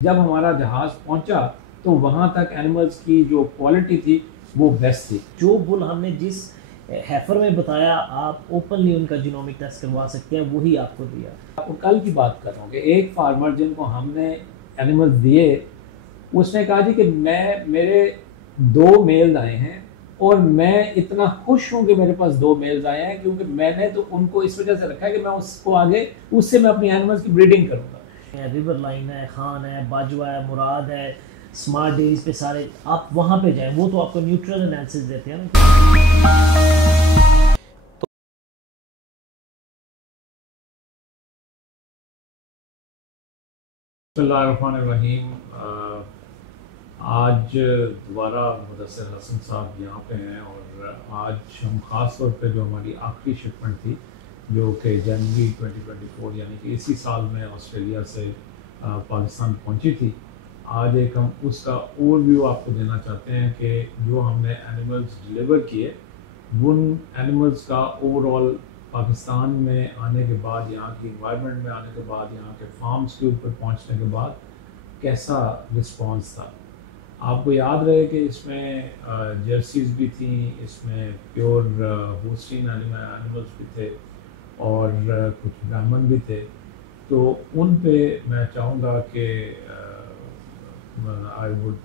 जब हमारा जहाज पहुंचा तो वहां तक एनिमल्स की जो क्वालिटी थी वो बेस्ट थी। जो बुल हमने जिस हैफर में बताया आप ओपनली उनका जीनोमिक टेस्ट करवा सकते हैं, वही आपको दिया। आपको कल की बात कर रहा हूँ कि एक फार्मर जिनको हमने एनिमल्स दिए, उसने कहा जी कि मेरे 2 मेल्स आए हैं और मैं इतना खुश हूँ कि मेरे पास 2 मेल्स आए हैं, क्योंकि मैंने तो उनको इस वजह से रखा है कि मैं उसको आगे उससे मैं अपनी एनिमल्स की ब्रीडिंग करूँगा। रिवर लाइन है, खान है, बाजवा है, मुराद है, स्मार्ट डेज पे सारे आप वहाँ पे जाएं, वो तो आपको न्यूट्रल एनालिसिस देते हैं ना। बिस्मिल्लाहिर्रहमानिर्रहीम। आज दोबारा मुदस्सिर हसन साहब यहाँ पे हैं और आज हम ख़ास तौर पे जो हमारी आखिरी शिपमेंट थी जो कि जनवरी 2024 यानी कि इसी साल में ऑस्ट्रेलिया से पाकिस्तान पहुँची थी, आज एक हम उसका ओवरव्यू आपको देना चाहते हैं कि जो हमने एनिमल्स डिलीवर किए, उन एनिमल्स का ओवरऑल पाकिस्तान में आने के बाद, यहाँ की इन्वायरमेंट में आने के बाद, यहाँ के फार्म्स के ऊपर पहुँचने के बाद कैसा रिस्पांस था। आपको याद रहे कि इसमें जर्सीज भी थी, इसमें प्योर होस्टीन एनिमल्स भी थे और कुछ ब्राह्मण भी थे। तो उन पे मैं चाहूँगा कि आई वुड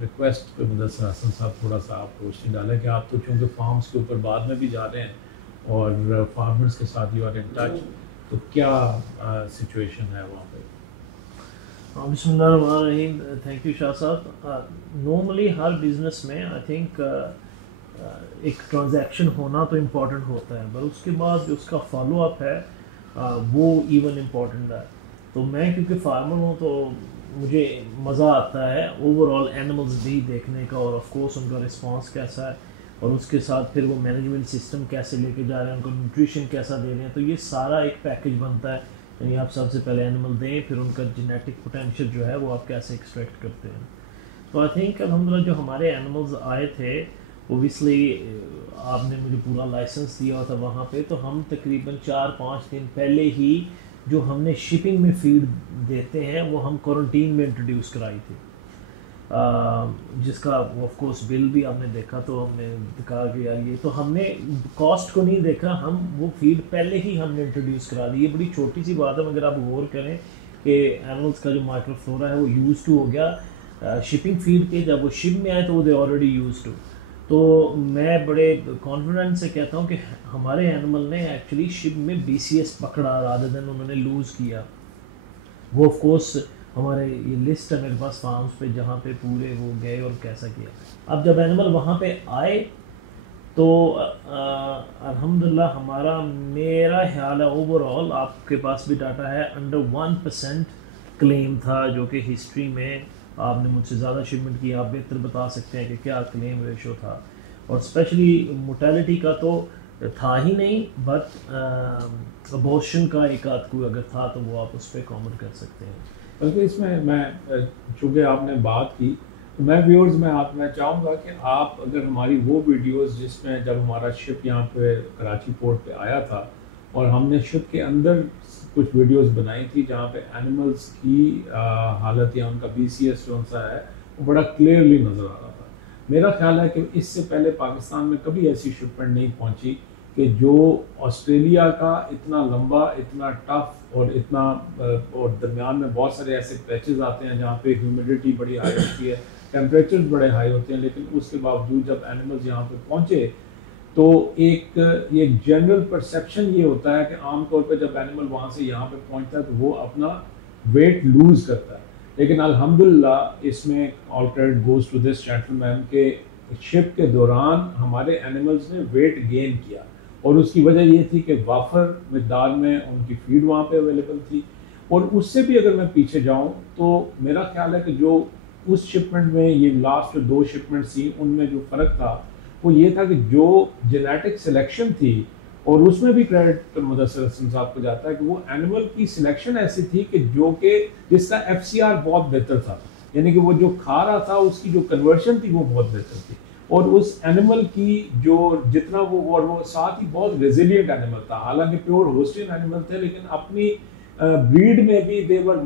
रिक्वेस्ट कि मुदस्सिर हसन साहब थोड़ा सा आप रोशनी डालें कि आप तो चूँकि फार्म्स के ऊपर बाद में भी जा रहे हैं और फार्मर्स के साथ यू आर इन टच, तो क्या सिचुएशन है वहाँ पे। बिस्मिल्लाहिर्रहमानिर्रहीम। थैंक यू शाह साहब। नॉर्मली हर बिजनेस में आई थिंक एक ट्रांजैक्शन होना तो इम्पोर्टेंट होता है, पर उसके बाद जो उसका फॉलो अप है वो इवन इम्पोर्टेंट है। तो मैं क्योंकि फार्मर हूँ तो मुझे मज़ा आता है ओवरऑल एनिमल्स भी देखने का, और ऑफ कोर्स उनका रिस्पांस कैसा है और उसके साथ फिर वो मैनेजमेंट सिस्टम कैसे लेके जा रहे हैं, उनको न्यूट्रिशन कैसा दे रहे हैं। तो ये सारा एक पैकेज बनता है, यानी आप सबसे पहले एनिमल दें, फिर उनका जेनेटिक पोटेंशियल जो है वो आप कैसे एक्सट्रैक्ट करते हैं। तो आई थिंक अल्हम्दुलिल्लाह जो हमारे एनिमल्स आए थे, ओबियसली आपने मुझे पूरा लाइसेंस दिया था वहाँ पे, तो हम तकरीबन 4-5 दिन पहले ही जो हमने शिपिंग में फीड देते हैं वो हम क्वारंटीन में इंट्रोड्यूस कराई थी, जिसका ऑफ कोर्स बिल भी आपने देखा। तो हमने कहा कि यार ये तो हमने कॉस्ट को नहीं देखा, हम वो फीड पहले ही हमने इंट्रोड्यूस करा दी। ये बड़ी छोटी सी बात है, मगर आप गौर करें कि एनिमल्स का जो माइक्रोफ्लोरा है वो यूज टू हो गया शिपिंग फीड के। जब वो शिप में आए तो वो दे ऑलरेडी यूज टू। तो मैं बड़े कॉन्फिडेंस से कहता हूँ कि हमारे एनिमल ने एक्चुअली शिप में BCS पकड़ा रादर देन उन्होंने लूज़ किया। वो ऑफ कोर्स हमारे ये लिस्ट है मेरे पास फार्म्स पे जहाँ पे पूरे वो गए और कैसा किया। अब जब एनिमल वहाँ पे आए तो अल्हम्दुलिल्लाह हमारा, मेरा ख्याल है ओवरऑल, आपके पास भी डाटा है, अंडर 1% क्लेम था, जो कि हिस्ट्री में आपने मुझसे ज़्यादा शिपमेंट की, आप बेहतर बता सकते हैं कि क्या क्लेम रेशो था। और स्पेशली मोर्टेलिटी का तो था ही नहीं, बट अबॉर्शन का एक आध कोई अगर था तो वो आप उस पर कॉमेंट कर सकते हैं। बल्कि इसमें मैं चूँकि आपने बात की तो मैं व्यूअर्स में मैं चाहूँगा कि आप अगर हमारी वो वीडियोस जिसमें जब हमारा शिप यहाँ पे कराची पोर्ट पे आया था और हमने शिप के अंदर कुछ वीडियोस बनाई थी जहाँ पे एनिमल्स की हालत या उनका BCS जो सा है वो बड़ा क्लियरली नज़र आ रहा था। मेरा ख्याल है कि इससे पहले पाकिस्तान में कभी ऐसी शिपमेंट नहीं पहुँची कि जो ऑस्ट्रेलिया का इतना लंबा, इतना टफ और इतना और दरमियान में बहुत सारे ऐसे पैचेस आते हैं जहाँ पे ह्यूमिडिटी बड़ी हाई होती है, टेम्परेचर्स बड़े हाई होते हैं, लेकिन उसके बावजूद जब एनिमल्स यहाँ पे पहुँचे तो ये जनरल परसेप्शन ये होता है कि आमतौर पे जब एनिमल वहाँ से यहाँ पे पहुँचता है तो वो अपना वेट लूज करता है। लेकिन अल्हम्दुलिल्लाह इसमें all credit goes to this gentleman के शिप के दौरान हमारे एनिमल्स ने वेट गेन किया, और उसकी वजह ये थी कि वाफर मकदार में उनकी फीड वहाँ पे अवेलेबल थी। और उससे भी अगर मैं पीछे जाऊँ तो मेरा ख्याल है कि जो उस शिपमेंट में, ये लास्ट 2 शिपमेंट्स थी, उनमें जो फ़र्क था वो ये था कि जो जेनेटिक सिलेक्शन थी, और उसमें भी क्रेडिट मुदस्सिर हसन साहब को जाता है कि वो एनिमल की सिलेक्शन ऐसी थी कि जो कि जिसका FCR बहुत बेहतर था, यानी कि वो जो खा रहा था उसकी जो कन्वर्शन थी वो बहुत बेहतर थी, और उस एनिमल की जो जितना वो, और वो साथ ही बहुत रेजिलियंट एनिमल था। हालांकि प्योर होस्टियन एनिमल थे, लेकिन अपनी ब्रीड में भी दे वर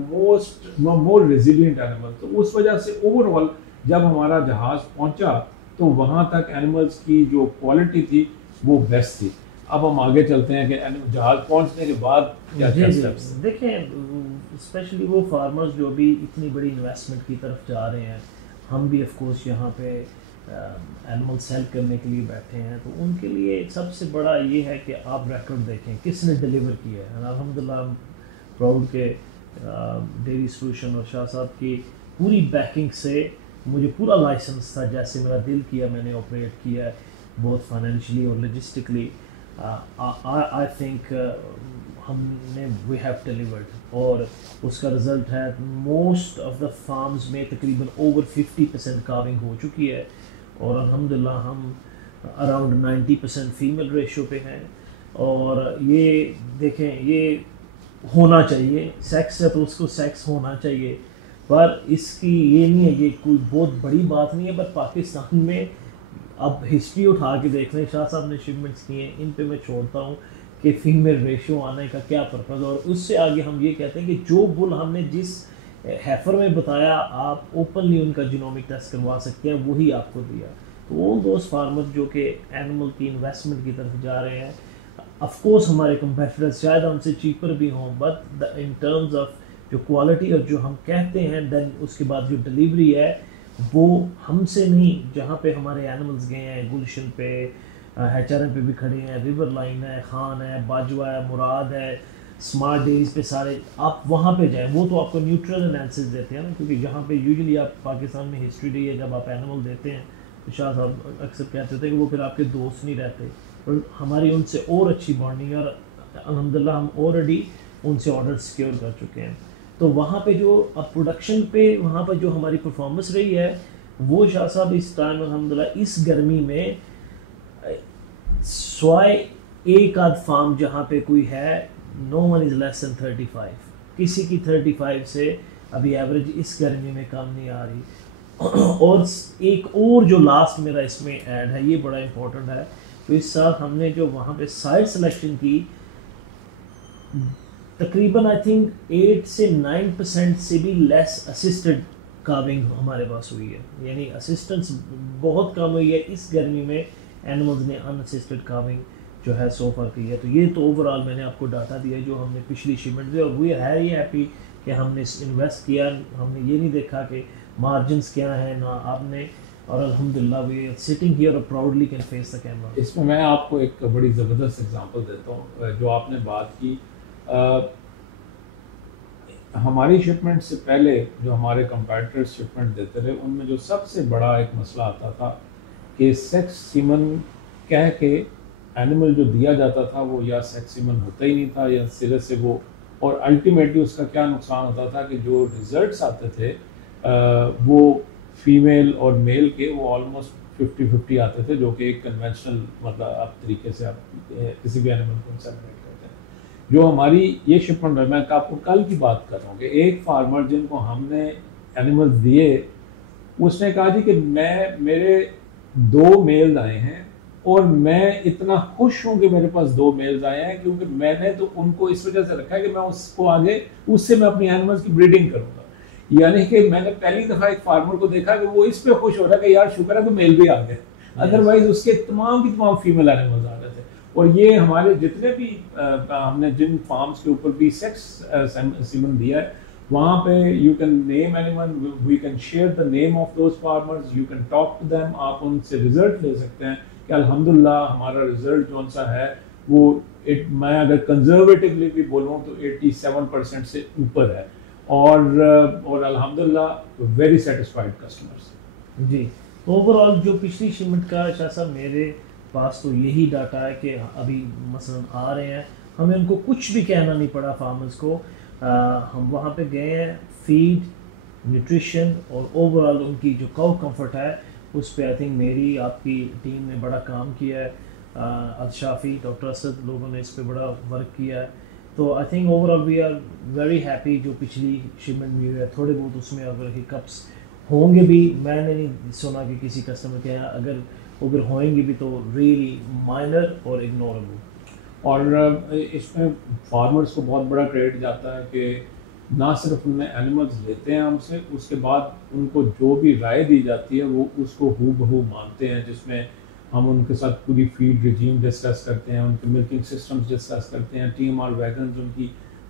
मोर रेजिलिएंट एनिमल। तो उस वजह से ओवरऑल जब हमारा जहाज़ पहुंचा तो वहाँ तक एनिमल्स की जो क्वालिटी थी वो बेस्ट थी। अब हम आगे चलते हैं कि जहाज़ पहुंचने के बाद क्या क्या स्टेप्स। देखें स्पेशली वो फार्मर्स जो भी इतनी बड़ी इन्वेस्टमेंट की तरफ जा रहे हैं, हम भी ऑफ कोर्स यहाँ पे एनिमल सेल करने के लिए बैठे हैं, तो उनके लिए सबसे बड़ा ये है कि आप रिकॉर्ड देखें किसने डिलीवर किया है। अल्हम्दुलिल्लाह प्राउड के डेयरी सोल्यूशन और शाह साहब की पूरी बैकिंग से मुझे पूरा लाइसेंस था, जैसे मेरा दिल किया मैंने ऑपरेट किया है, बहुत फाइनेंशियली और लॉजिस्टिकली आई थिंक हमने वी हैव डिलीवर्ड। और उसका रिज़ल्ट है मोस्ट ऑफ द फार्म्स में तकरीबन ओवर 50% कार्विंग हो चुकी है, और अल्हम्दुलिल्लाह हम अराउंड 90% फीमेल रेशो पे हैं। और ये देखें, ये होना चाहिए, सेक्स है तो उसको सेक्स होना चाहिए, पर इसकी ये नहीं है, ये कोई बहुत बड़ी बात नहीं है। पर पाकिस्तान में अब हिस्ट्री उठा के देख लें, शाह साहब ने शिपमेंट्स किए हैं, इन पे मैं छोड़ता हूँ कि फीमेल रेशियो आने का क्या पर्पज़। और उससे आगे हम ये कहते हैं कि जो बुल हमने जिस हैफर में बताया, आप ओपनली उनका जीनोमिक टेस्ट करवा सकते हैं, वही आपको दिया। तो ऑल दोस्त फार्मर जो कि एनिमल की इन्वेस्टमेंट की तरफ जा रहे हैं, ऑफ कोर्स हमारे कंपेटिटर्स शायद हमसे चीपर भी हों, बट इन टर्म्स ऑफ जो क्वालिटी और जो हम कहते हैं, देन उसके बाद जो डिलीवरी है वो हमसे नहीं। जहाँ पे हमारे एनिमल्स गए हैं, गुलशन पे, HRM पे भी खड़े हैं, रिवर लाइन है, खान है, बाजवा है, मुराद है, स्मार्ट डेज पे सारे आप वहाँ पे जाएं, वो तो आपको न्यूट्रल एनालिसिस देते हैं ना, क्योंकि जहाँ पे यूजुअली आप पाकिस्तान में हिस्ट्री रही है, जब आप एनिमल देते हैं तो शाह साहब अक्सर कहते थे कि वो फिर आपके दोस्त नहीं रहते, और हमारी उनसे और अच्छी बॉन्डिंग है, और अल्हम्दुलिल्लाह हम ऑलरेडी उनसे ऑर्डर सिक्योर कर चुके हैं। तो वहाँ पे जो अब प्रोडक्शन पे वहाँ पर जो हमारी परफॉर्मेंस रही है, वो शाह साहब इस टाइम अल्हम्दुलिल्लाह इस गर्मी में स्वाय एक आध फार्म जहाँ पे कोई है, no one is less than 35, किसी की 35 से अभी एवरेज इस गर्मी में कम नहीं आ रही। और एक और जो लास्ट मेरा इसमें ऐड है, ये बड़ा इंपॉर्टेंट है, तो इस साल हमने जो वहाँ पे साइट सिलेक्शन की, तकरीबन आई थिंक 8 से 9% से भी लेस असिस्टेड कार्विंग हमारे पास हुई है, यानी असिस्टेंस बहुत कम हुई है इस गर्मी में। एनिमल्स ने अनअसिस्टेड कार्विंग जो है सो फार की है। तो ये तो ओवरऑल मैंने आपको डाटा दिया जो हमने पिछली शिपमेंट दी, और वी है ये हैप्पी कि हमने इन्वेस्ट किया, हमने ये नहीं देखा कि मार्जिन्स क्या है ना आपने, और अल्हम्दुलिल्लाह वी आर सिटिंग हियर और proudly can face the camera. इसमें मैं आपको एक बड़ी ज़बरदस्त एग्जांपल देता हूँ। जो आपने बात की, हमारी शिपमेंट से पहले जो हमारे कंपैटिटर्स शिपमेंट देते रहे, उनमें जो सबसे बड़ा एक मसला आता था कि सेक्स सीमन कह के एनिमल जो दिया जाता था वो या सेक्स सीमन होता ही नहीं था, या सिरे से वो, और अल्टीमेटली उसका क्या नुकसान होता था कि जो रिजल्ट्स आते थे वो फीमेल और मेल के वो ऑलमोस्ट 50-50 आते थे, जो कि एक कन्वेंशनल मतलब आप तरीके से आप किसी भी एनिमल को सेपरेट करते हैं। जो हमारी ये शिपमेंट है, मैं आपको कल की बात कर रहा हूँ कि एक फार्मर जिनको हमने एनिमल्स दिए, उसने कहा जी कि मेरे 2 मेल्स आए हैं और मैं इतना खुश हूँ कि मेरे पास 2 मेल्स आए हैं, क्योंकि मैंने तो उनको इस वजह से रखा है कि मैं उसको आगे उससे मैं अपनी एनिमल्स की ब्रीडिंग करूँगा। यानी कि मैंने पहली दफ़ा एक फार्मर को देखा कि वो इस पे खुश हो रहा है कि यार शुक्र है कि मेल भी आ गए, अदरवाइज उसके तमाम की तमाम फीमेल एनिमल्स आ रहे थे। और ये हमारे जितने भी हमने जिन फार्म्स के ऊपर भी सेक्स सीमन दिया है, वहाँ पे you can name animal, we can share the name of those farmers, you can talk to them, आप उनसे रिजल्ट ले सकते हैं कि अल्हम्दुलिल्लाह हमारा रिजल्ट जो सा है वो मैं अगर कंजर्वेटिवली भी बोलूँ तो 87% से ऊपर है, और अल्हम्दुलिल्लाह वेरी सेटिस्फाइड कस्टमर्स। जी, ओवरऑल जो पिछली शिपमेंट का शाह साहब मेरे पास तो यही डाटा है कि अभी मसलन आ रहे हैं, हमें उनको कुछ भी कहना नहीं पड़ा फार्मर्स को। हम वहाँ पे गए हैं, फीड, न्यूट्रिशन और ओवरऑल उनकी जो काउ कंफर्ट है उस पे आई थिंक मेरी आपकी टीम ने बड़ा काम किया है। अदशाफी, डॉक्टर असद लोगों ने इस पे बड़ा वर्क किया है। तो I think overall we are very happy. जो पिछली शिपमेंट में है, थोड़े बहुत उसमें अगर हिकअप्स होंगे भी, मैंने नहीं सुना कि किसी कस्टमर के यहाँ अगर होएंगे भी तो रियली माइनर और इग्नोरेबल। और इसमें फार्मर्स को बहुत बड़ा क्रेडिट जाता है कि ना सिर्फ उनमें एनिमल्स लेते हैं हमसे, उसके बाद उनको जो भी राय दी जाती है वो उसको हूबहू मानते हैं, जिसमें हम उनके साथ पूरी फीड रिजीम डिस्कस करते हैं, उनके मिल्किंग सिस्टम्स डिस्कस करते हैं, TMR वैगन्स, उनकी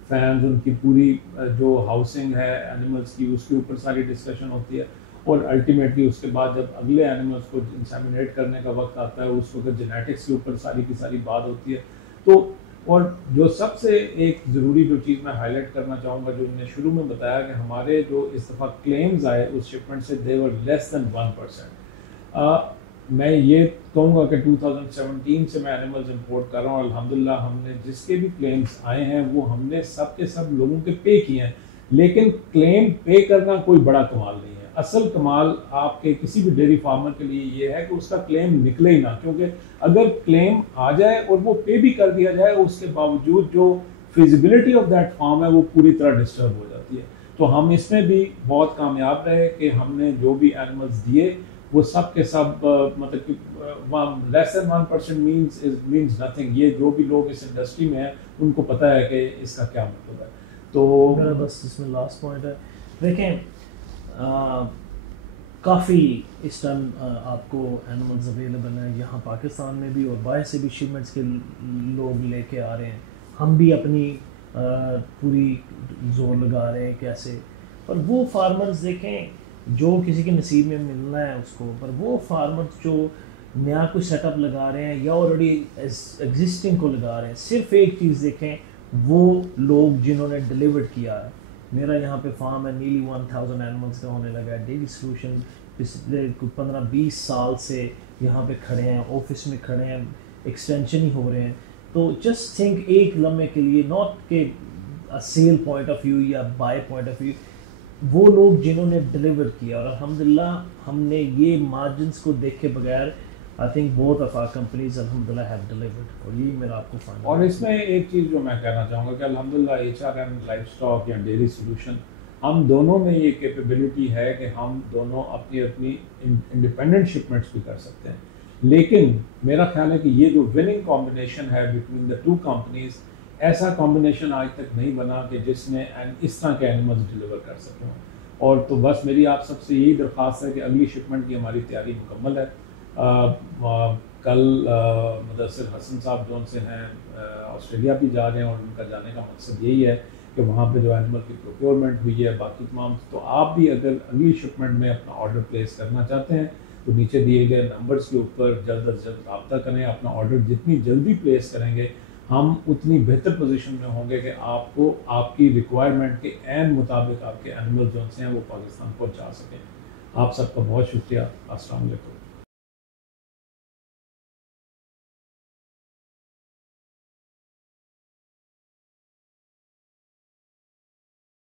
फैंस, उनकी पूरी जो हाउसिंग है एनिमल्स की उसके ऊपर सारी डिस्कशन होती है। और अल्टीमेटली उसके बाद जब अगले एनिमल्स को इंसेमिनेट करने का वक्त आता है उस वक्त जेनेटिक्स के ऊपर सारी की सारी बात होती है। तो और जो सबसे एक ज़रूरी जो चीज़ मैं हाईलाइट करना चाहूँगा, जो मैंने शुरू में बताया कि हमारे जो इस दफ़ा क्लेम्स आए उस शिपमेंट से दे वर लेस दैन 1%। मैं ये कहूँगा कि 2017 से मैं एनिमल्स इंपोर्ट कर रहा हूँ, अल्हम्दुलिल्लाह हमने जिसके भी क्लेम्स आए हैं वो हमने सब के सब लोगों के पे किए हैं। लेकिन क्लेम पे करना कोई बड़ा कमाल नहीं है। असल कमाल आपके किसी भी डेयरी फार्मर के लिए ये है कि उसका क्लेम निकले ही ना, क्योंकि अगर क्लेम आ जाए और वो पे भी कर दिया जाए उसके बावजूद जो फिजिबिलिटी ऑफ दैट फार्म है वो पूरी तरह डिस्टर्ब हो जाती है। तो हम इसमें भी बहुत कामयाब रहे कि हमने जो भी एनिमल्स दिए वो सब के सब मतलब कि लेस देन 1% मीन्स नथिंग। ये जो भी लोग इस इंडस्ट्री में हैं उनको पता है कि इसका क्या मतलब है। तो मेरा बस इसमें लास्ट पॉइंट है, देखें काफ़ी इस टाइम आपको एनिमल्स अवेलेबल हैं यहाँ पाकिस्तान में भी, और बाहर से भी शिपमेंट्स के लोग लेके आ रहे हैं। हम भी अपनी पूरी जोर लगा रहे हैं कैसे, पर वो फार्मर्स देखें जो किसी के नसीब में मिलना है उसको, पर वो फार्मर्स जो नया कोई सेटअप लगा रहे हैं या ऑलरेडी एग्जिस्टिंग को लगा रहे हैं, सिर्फ एक चीज़ देखें, वो लोग जिन्होंने डिलीवर किया है। मेरा यहाँ पे फार्म है, नीली 1000 एनिमल्स का होने लगा है। डेयरी सोल्यूशन पिछले 15-20 साल से यहाँ पे खड़े हैं, ऑफिस में खड़े हैं, एक्सटेंशन ही हो रहे हैं। तो जस्ट थिंक एक लम्हे के लिए, नॉट के सेल पॉइंट ऑफ व्यू या बाय पॉइंट ऑफ व्यू, वो लोग जिन्होंने डिलीवर किया, और अल्हम्दुलिल्लाह हमने ये मार्जिन्स को देखे बगैर I think both of our companies अल्हम्दुलिल्लाह हैव डिलीवर्ड। और ये मेरा आपको फाइनल। और इसमें एक चीज़ जो मैं कहना चाहूँगा कि अल्हम्दुलिल्लाह HRM लाइवस्टॉक या डेयरी सोल्यूशन, हम दोनों में ये कैपेबिलिटी है कि हम दोनों अपनी अपनी इंडिपेंडेंट शिपमेंट्स भी कर सकते हैं। लेकिन मेरा ख्याल है कि ये जो विनिंग कॉम्बिनेशन है बिटवीन द टू कंपनीज, ऐसा कॉम्बिनेशन आज तक नहीं बना कि जिसमें इस तरह के एनिमल्स डिलीवर कर सकें। और तो बस मेरी आप सबसे यही दरख्वास्त है कि अगली शिपमेंट की हमारी तैयारी मुकम्मल है। कल मुदस्सिर हसन साहब जोन से हैं ऑस्ट्रेलिया भी जा रहे हैं, और उनका जाने का मकसद यही है कि वहाँ पे जो एनिमल की प्रोक्योरमेंट हुई है बाकी तमाम, तो आप भी अगर अगली शिपमेंट में अपना ऑर्डर प्लेस करना चाहते हैं तो नीचे दिए गए नंबर्स के ऊपर जल्द अज जल्द रब्ता करें। अपना ऑर्डर जितनी जल्दी प्लेस करेंगे हम उतनी बेहतर पोजीशन में होंगे कि आपको आपकी रिक्वायरमेंट के ऐन मुताबिक आपके एनिमल जो हैं वो पाकिस्तान पहुँचा सकें। आप सबका बहुत शुक्रिया। अस्सलाम वालेकुम।